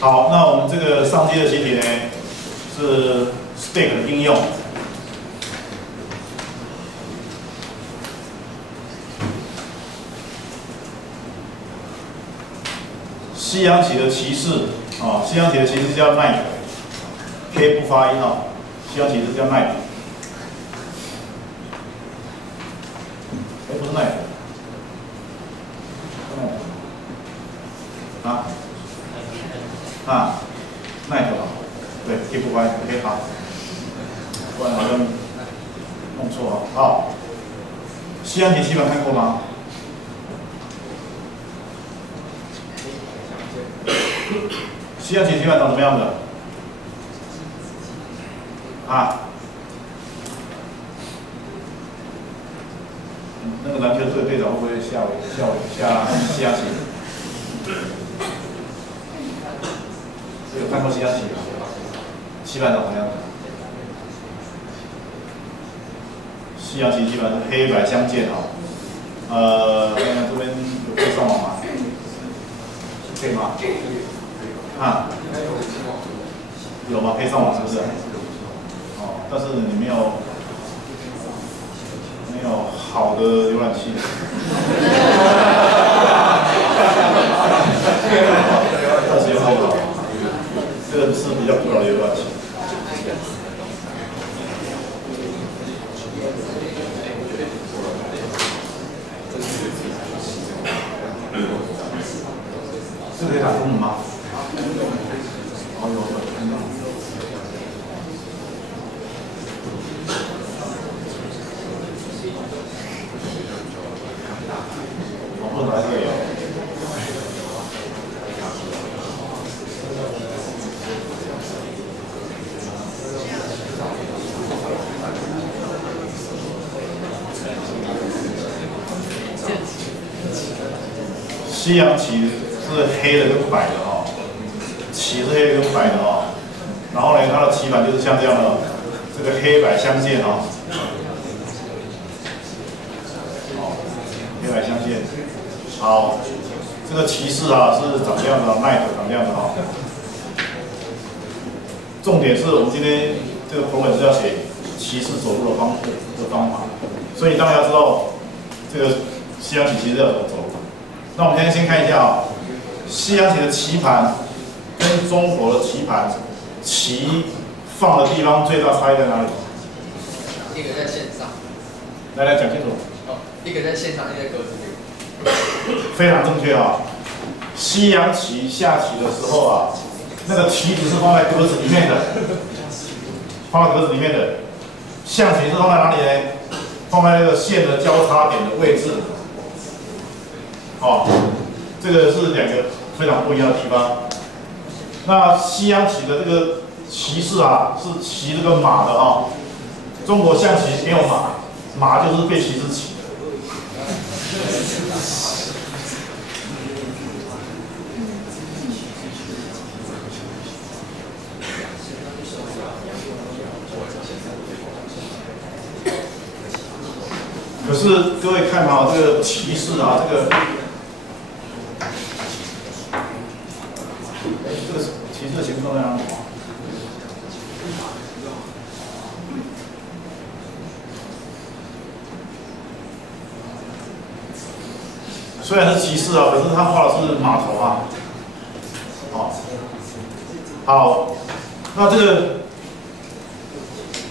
好，那我们这个上机的习题呢是 stack 的应用。西洋棋的骑士啊，西洋棋的骑士叫 knight，K 不发音哦，西洋棋是叫 knight。不是 knight， knight 吧？对 ，K 不发音 ，K 好，不然好像弄错了。好，西洋棋棋盘看过吗？ 西洋棋棋盘长什么样的？啊？那个篮球队队长会不会下西洋棋？有看过西洋棋吗？棋盘长什么样的？西洋棋基本上是黑白相间啊。看看这边有可以上网吗？可以吗？啊？有吗？可以上网是不是？哦，但是你没有好的浏览器。但是有好的，这个是比较古老的浏览器。这个可以打中文吗？哦，有看到。网络还是有。西洋棋是黑的跟白的哦，棋是黑的跟白的哦，然后呢，它的棋盘就是像这样的，这个黑白相间哦，黑白相间。好，这个骑士啊是长这样的 ，knight 长这样的哦。重点是我们今天这个口本是要写骑士走路的方法，所以你当然要知道这个西洋棋其实要怎么走。那我们先看一下啊、西洋棋的棋盘跟中国的棋盘，棋放的地方最大差异在哪里？一个在线上。来讲清楚。哦，一个在线上，一个在格子里。非常正确啊！西洋棋下棋的时候啊，那个棋子是放在格子里面的，放在格子里面的。象棋是放在哪里呢？放在那个线的交叉点的位置。哦，这个是两个非常不一样的地方。那西洋棋的这个骑士啊，是骑这个马的啊、中国象棋没有马，马就是被骑士骑的。可是各位看啊，这个骑士啊，这个骑士的形状在哪里？虽然是骑士啊，可是他画的是马头啊。好，那这个，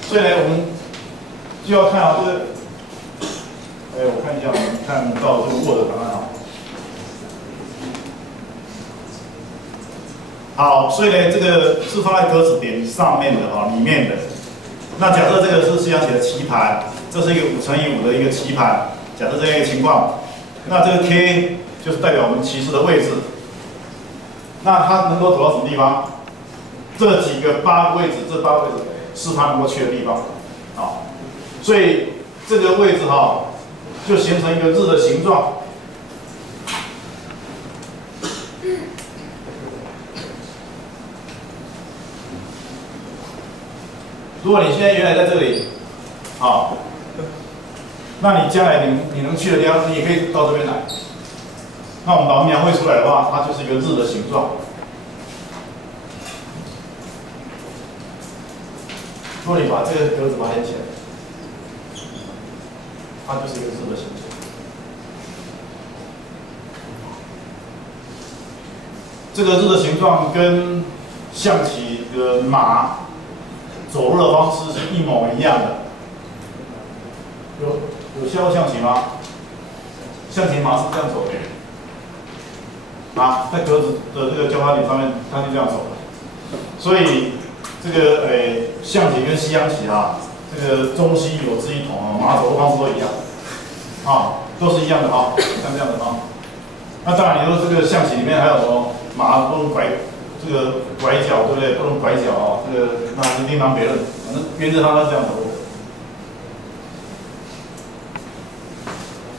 所以呢，我们就要看啊，这个，我看一下，我们看到这个 Word 档案啊。好，所以呢，这个是放在格子点上面的啊，里面的。那假设这个是西洋棋的棋盘，这是一个5×5的一个棋盘，假设这样一个情况，那这个 K 就是代表我们骑士的位置。那它能够走到什么地方？这几个8个位置，这8个位置是它能够去的地方，啊，所以这个位置哈，就形成一个日的形状。如果你现在原来在这里，好，那你将来你能去的地方，你也可以到这边来。那我们把它描绘出来的话，它就是一个日的形状。如果你把这个格子把它连起来，它就是一个字的形状。这个字的形状跟象棋的马走路的方式是一模一样的。有下过象棋吗？象棋马是这样走的。啊，在格子的这个交叉点上面，它就这样走的。所以这个象棋跟西洋棋啊，这个中西有之一同啊，马走路方式都一样，啊，都是一样的啊，像这样的啊。那当然，你说这个象棋里面还有什么马不能拐这个拐角，对不对？不能拐角啊，这个那是另当别论。反正原则上是这样走路。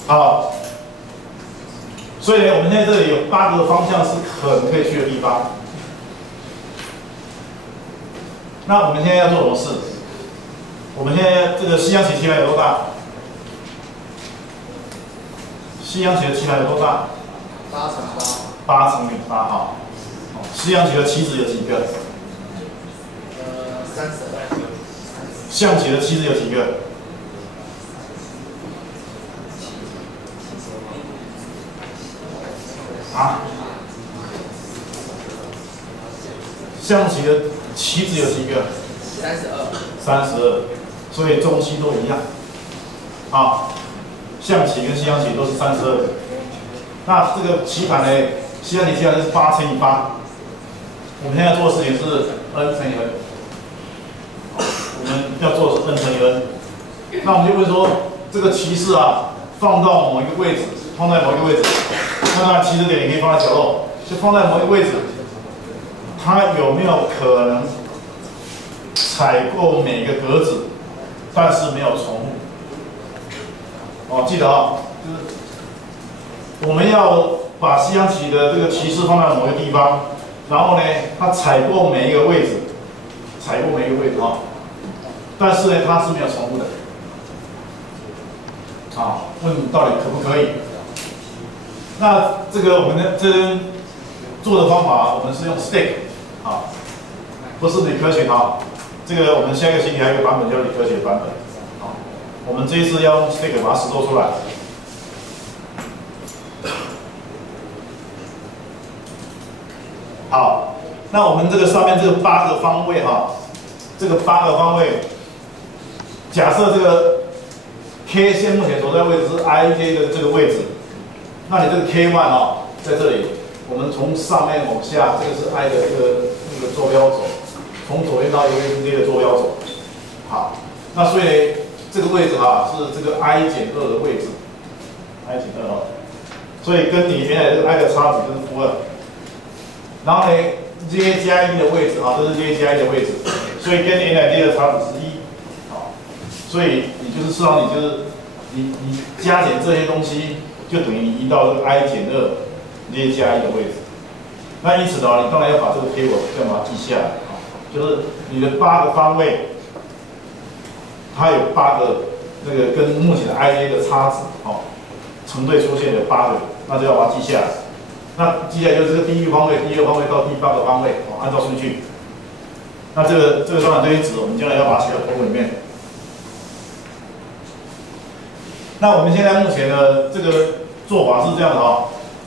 好。所以呢，我们现在这里有8个方向是可以去的地方。那我们现在要做什么事？我们现在这个西洋棋棋盘有多大？西洋棋的棋盘有多大？8乘8哈。西洋棋的棋子有几个32。象棋的棋子有几个？啊？象棋的棋子有几个？32。所以中西都一样。啊，象棋跟西洋棋都是32个。那这个棋盘呢？西洋棋棋盘是8乘以8。我们现在做的事情是 n 乘以 n。我们要做的是 n 乘以 n。那我们就会说，这个棋士啊，放到某一个位置，放在某一个位置。那起始点也可以放在角落，就放在某一个位置，它有没有可能踩过每个格子，但是没有重复？哦，记得啊，就是我们要把西洋棋的这个棋士放在某个地方，然后呢，它踩过每一个位置，啊，但是呢，它是没有重复的。啊，问到底可不可以？那这个我们的这边做的方法，我们是用 stick 啊，不是理科学啊。这个我们下一个星期还有一个版本叫理科学版本啊。我们这一次要用 stick 把它实做出来。好，那我们这个上面这个8个方位哈，这个8个方位，假设这个 K 线目前所在位置是 IJ 的这个位置。那你这个 K1 哦，在这里，我们从上面往下，这个是 I 的那个坐标轴，从左边到右边之间的坐标轴。好，那所以呢，这个位置哈是这个 I 减2的位置 ，I 减2哦，所以跟你原来这个 I 的差值就是负2。然后呢 ，J 加1的位置啊，这是 J 加1的位置，所以跟原来 J 的差值是1。好，所以你就是事实上你就是你加减这些东西。就等于你移到这个 I 减2 J 加1的位置。那因此的话，你当然要把这个 table 这样把它记下来啊，就是你的8个方位，它有8个那个跟目前的 IJ 的差值，哦，成对出现有8个，那就要把它记下来。那记下来就是这个第1个方位、第2个方位到第8个方位，哦，按照顺序。那这个当然这些值，我们将来要把它写到图里面。那我们现在目前的这个做法是这样的啊，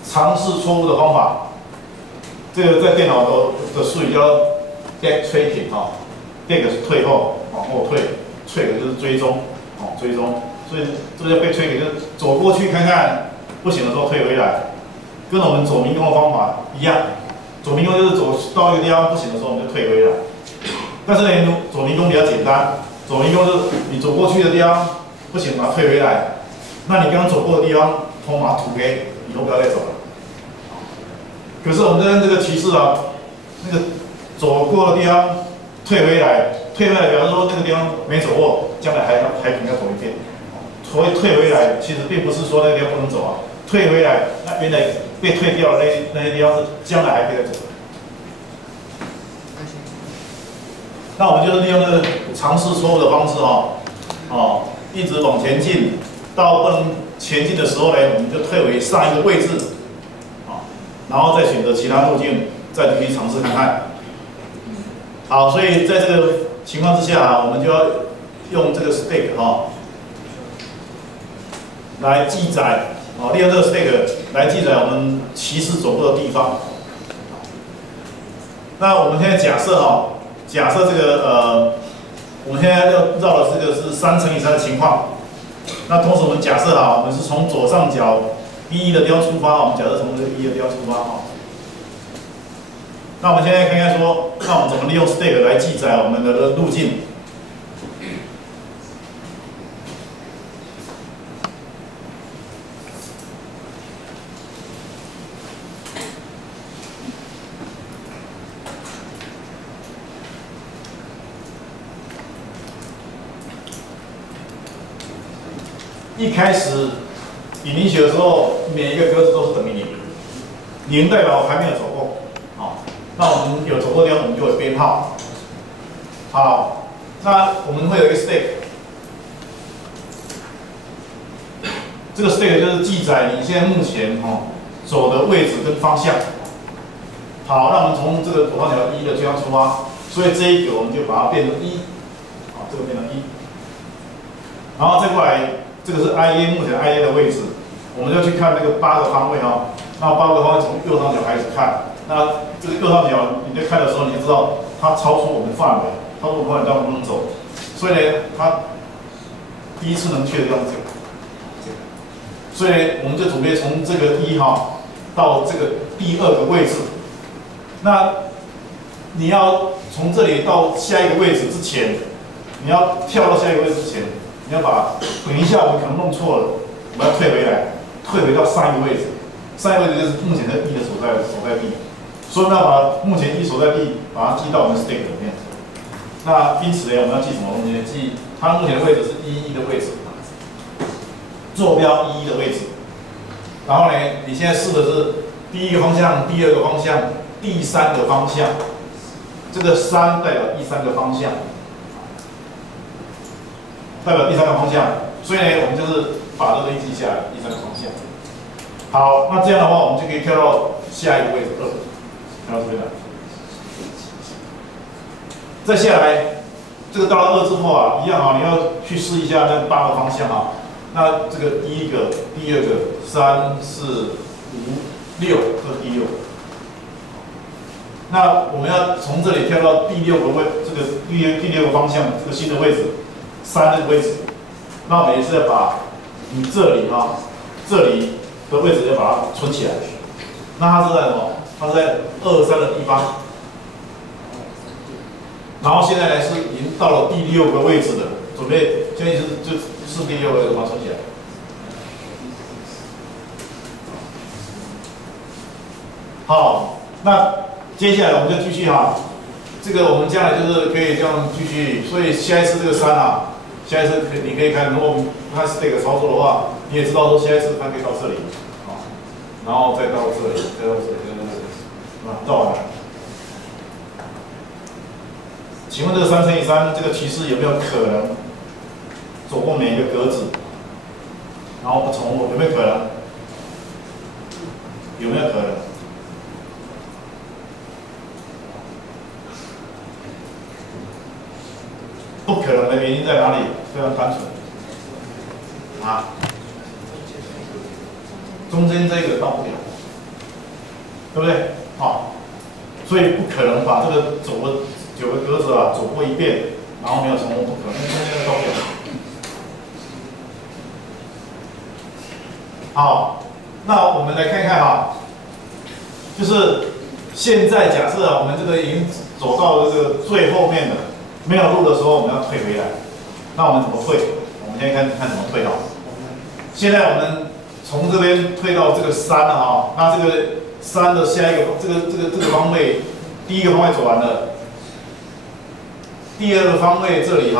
尝试错误的方法。这个在电脑的术语叫 backtracking 啊 ，back 是退后，往后退 ，track 就是追踪，哦，追踪。所以这个叫 backtracking，就是走过去看看，不行的时候退回来，跟我们走迷宫的方法一样。走迷宫就是走到一个地方不行的时候我们就退回来。但是呢，走迷宫比较简单，走迷宫就是你走过去的地方不行，把它退回来。那你刚刚走过的地方，通把它涂黑，以后不要再走了。可是我们这个骑士啊，那个走过的地方退回来表示说那个地方没走过，将来还可能要走一遍。所谓退回来，其实并不是说那个地方不能走啊，退回来，那原来被退掉的那些地方是将来还可以再走。那我们就是利用这个尝试错误的方式哦，一直往前进。到不能前进的时候呢，我们就退回上一个位置，啊，然后再选择其他路径，再继续尝试看看。好，所以在这个情况之下啊，我们就要用这个 stack 哈、来记载利用这个 stack 来记载我们骑士走过的地方。那我们现在假设假设这个我们现在要绕的这个是3乘以3的情况。那同时我们假设我们是从左上角 B1 的地方出发，我们假设从这个 B1 的地方出发那我们现在看看说，那我们怎么利用 stack 来记载我们的路径？一开始引领学的时候，每一个格子都是等于0，0代表还没有走过。那我们有走过的地方，我们就有编号。好，那我们会有一个 stack， 这个 stack 就是记载你现在目前走的位置跟方向。好，那我们从这个左上角1的地方出发，所以这一个我们就把它变成1，这个变成1，然后再过来。这个是 IA 目前 IA 的位置，我们要去看那个8个方位那8个方位从右上角开始看，那这个右上角你在看的时候，你就知道它超出我们范围，超出我们范围到不能走，所以呢，它第一次能去的地方是这个，所以呢，我们就准备从这个1到这个第2个位置，那你要从这里到下一个位置之前，你要跳到下一个位置之前。你要把，等一下我们可能弄错了，我们要退回来，退回到上一个位置，上一个位置就是目前的1的所在地，所以我们要把目前1所在地把它记到我们的 stack 里面。那因此呢，我们要记什么东西？记它目前的位置是1的位置，坐标1的位置。然后呢，你现在试的是第1个方向、第2个方向、第3个方向，这个3代表第3个方向。代表第3个方向，所以呢，我们就是把这个记下来，第3个方向。好，那这样的话，我们就可以跳到下一个位置2，跳到这边来。再下来，这个到了2之后一样你要去试一下那8个方向那这个第1个、第2个、3、4、5、6，这是第6。那我们要从这里跳到第6个位，这个第6个方向，这个新的位置。3这个位置，那我们也是要把你这里这里的位置要把它存起来。那它是在什么？它是在2、3的地方。然后现在呢是已经到了第6个位置了，准备现在就是第6个位置，把它存起来。好，那接下来我们就继续这个我们将来就是可以这样继续，所以下一次这个3下一次你可以看，如果我们看 stack 操作的话，你也知道说下一次它可以到这里，然后再到这里，再到这里，再到这里，绕完了。请问这个3乘以3这个骑士有没有可能走过每一个格子，然后不重复？有没有可能？有没有可能？不可能的原因在哪里？非常单纯中间这个到不了，对不对？所以不可能把这个走了9个格子走过一遍，然后没有重复，不可能，中间到不了。好，那我们来看看就是现在假设我们这个已经走到这个最后面了。没有路的时候，我们要退回来。那我们怎么退？我们现在看怎么退现在我们从这边退到这个3了那这个3的下一个这个方位，第1个方位走完了，第2个方位这里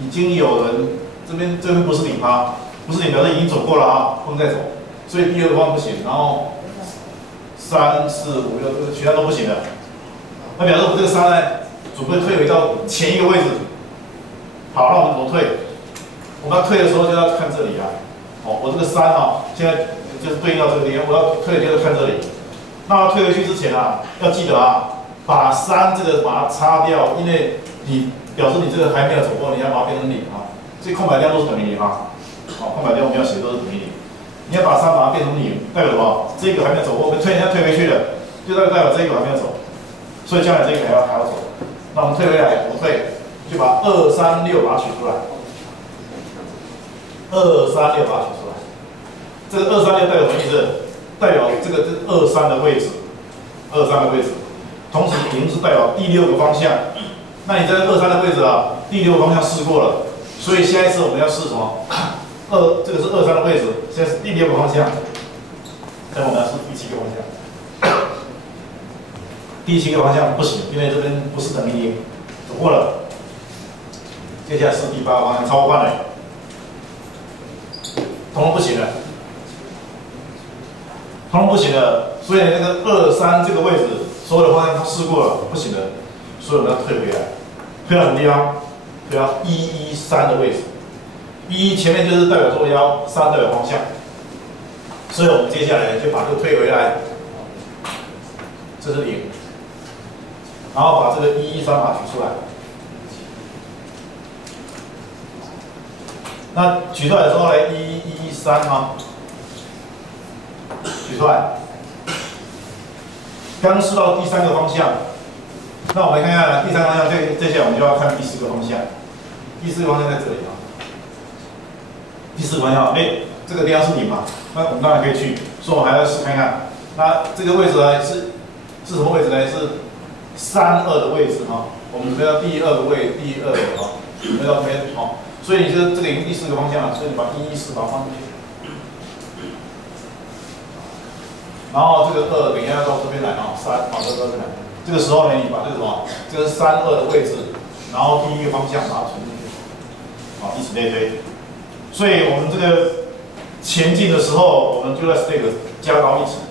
已经有人这边不是0趴，不是0表示已经走过了不能再走，所以第2个方位不行。然后3、4、5、6其他都不行了。那表示我们这个3呢？准备退回到前一个位置。好，那我们怎么退？我们要退的时候就要看这里我这个3现在就是对应到这个地方，我要退就是看这里。那要退回去之前要记得把3这个把它擦掉，因为你表示你这个还没有走过，你要把它变成0啊。这空白量都是等于0啊。好，空白量我们要写都是等于0。你要把3把它变成0，代表什么？这个还没有走过，我们人家推回去了，就代表这个还没有走，所以将来这个还要走。那我们退回来，不退，就把236把它取出来。236把它取出来。这个236代表什么意思？代表这个是23的位置，23的位置。同时0是代表第6个方向。那你在23的位置啊，第6个方向试过了，所以下一次我们要试什么？这个是23的位置，现在是第6个方向。所以我们要试第7个方向。第7个方向不行，因为这边不是等于0，走过了。接下来是第8个方向，超过范围，通通不行了，通通不行了。所以那个23这个位置，所有的方向都试过了，不行了，所以我们要退回来，退到什么地方？退到113的位置。1前面就是代表坐标，3代表方向，所以我们接下来就把这个退回来，这是0，然后把这个113把它取出来。那取出来之后呢，113啊，取出来。刚试到第3个方向，那我们看看第3个方向，这下我们就要看第4个方向。第4个方向在这里啊。第4个方向，这个地方是0嘛？那我们当然可以去，所以我们还要试看看。那这个位置呢是什么位置呢？是32的位置哈。我们准备到第2个位，第2个啊，准备到这边好。所以你这个已经第4个方向了，所以你把114把它放进去。然后这个2等一下要到这边来啊，3好到这边来。这个时候呢，你把这个什么，这个是32的位置，然后第1个方向把它存进去，好，以此类推。所以我们这个前进的时候，我们就在 stack 加高一层。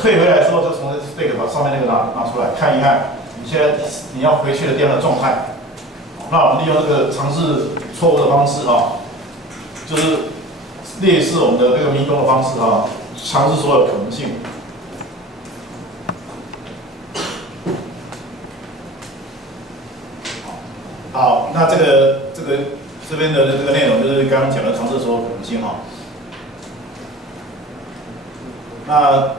退回来之后，就从这 stack 把上面那个拿出来看一看，你现在你要回去的这样的状态。那我们利用这个尝试错误的方式啊，就是列示我们的这个迷宫的方式啊，尝试所有可能性。好，那这边的这个内容就是刚刚讲的尝试所有可能性哈。那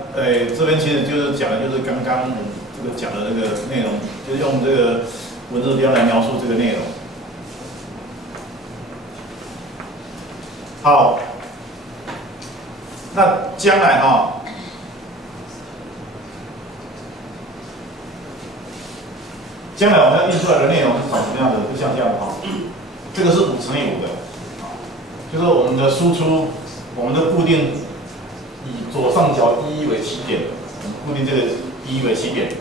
这边其实就是讲的就是刚刚这个讲的那个内容，就是用这个文字标来描述这个内容。好，那将来哈，将来我们要印出来的内容是长什么样的？就像这样的哈。这个是5乘以5的，就是我们的输出，我们的固定以左上角1为起点，我们固定这个1为起点。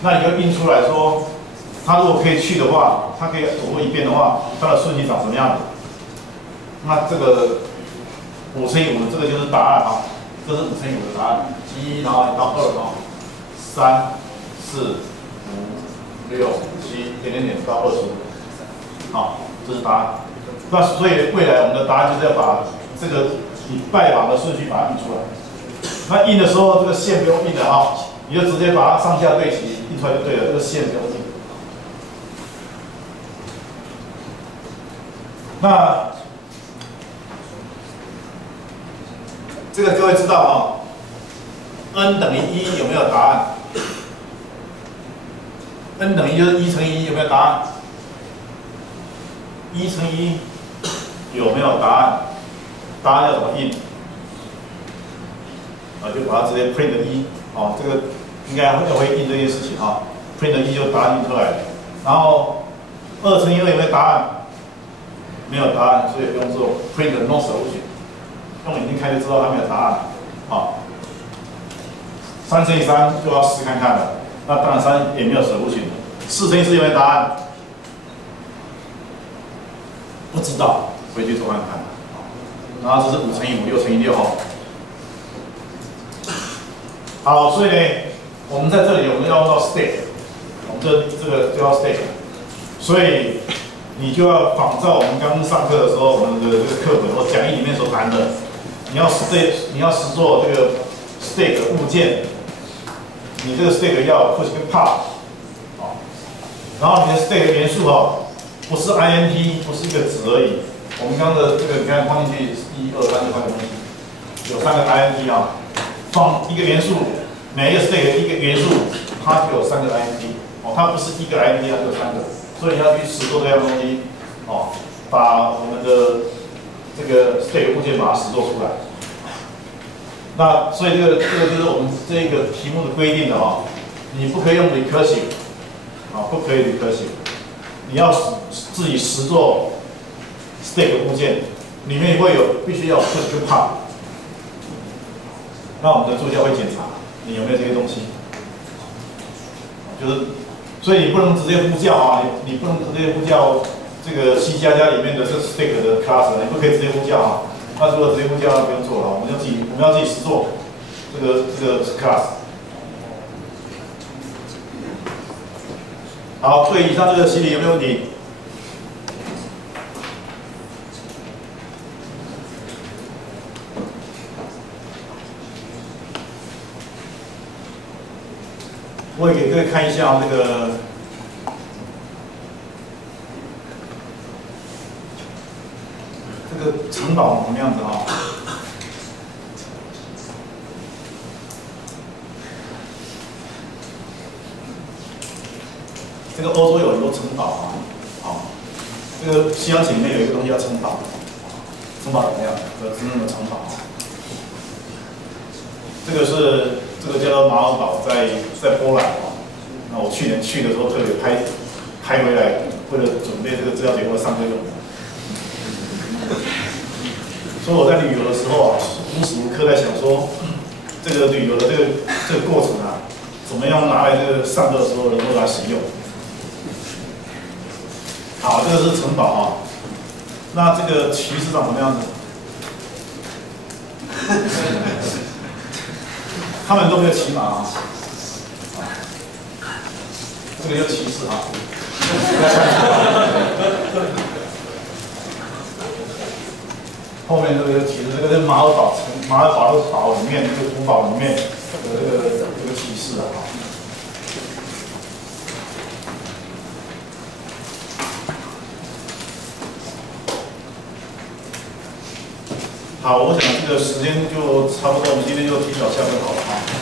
那你要印出来说，它如果可以去的话，它可以走过一遍的话，它的顺序长什么样子？那这个5乘以5的这个就是答案啊，这是5乘以5的答案。1，然后到2啊，3、4、5、6、7，点点点到25，好。这是答案。那所以未来我们的答案就是要把这个以拜访的顺序把它印出来。那印的时候，这个线不用印的哈，你就直接把它上下对齐，印出来就对了。这个线不用印。那这个各位知道啊 ，n 等于1有没有答案 ？n 等于就是1乘以1有没有答案？1乘以1有没有答案？答案要怎么印？就把它直接 print 1，这个应该会印这件事情啊。print 1就答案印出来了。然后2乘以2有没有答案？没有答案，所以不用做 print no solution， 用眼睛看就知道它没有答案。3乘以3就要试看看了，那当然3也没有 solution。4乘以4有没有答案？不知道，回去做看看。然后这是5乘以5、6乘以6哈。好，所以呢，我们在这里我们要用到 stack， 我们这个就要 stack， 所以你就要仿照我们刚上课的时候我们的这个课本或讲义里面所谈的，你要实做这个 stack 物件，你这个 stack 要 push 跟 pop，然后你的 state 元素哦，不是 int， 不是一个值而已。我们刚刚的这个你看放进去1、2、3这3个东西，有3个 int 啊，放一个元素，每一个 state 一个元素，它就有3个 int 哦，它不是一个 int， 它就有3个，所以你要去实做这样东西哦，把我们的这个 state 物件把它实做出来。那所以这个就是我们这个题目的规定的哈，你不可以用 recursive， 啊，不可以 recursive， 你要自己实做 state 物件，里面会有必须要有 push to pop， 那我们的助教会检查你有没有这些东西，就是，所以你不能直接呼叫啊，你不能直接呼叫这个 C++ 里面的这 state 的 class， 你不可以直接呼叫啊。那如果直接呼叫，那不用做了，我们要自己实做这个 class。好，对以上这个习题有没有问题？我也给各位看一下这个。这个城堡什么样子啊？这个欧洲有很多城堡啊，好，这个西洋棋里面有一个东西叫城堡，城堡怎么样？真正的城堡。这个叫做马尔堡，在波兰啊。那我去年去的时候特别拍回来，为了准备这个资料结果上课用的。所以我在旅游的时候啊，无时无刻在想说，这个旅游的这个过程啊，怎么样拿来这个上课的时候能够来使用。好，这个是城堡啊，那这个骑士长什么样子？他们都没有骑马啊，这个叫骑士啊。后面这个其实这个是马尔堡的堡里面，这个古堡里面的这个骑士啊。好，我想这个时间就差不多，我们今天就提早下课好了啊。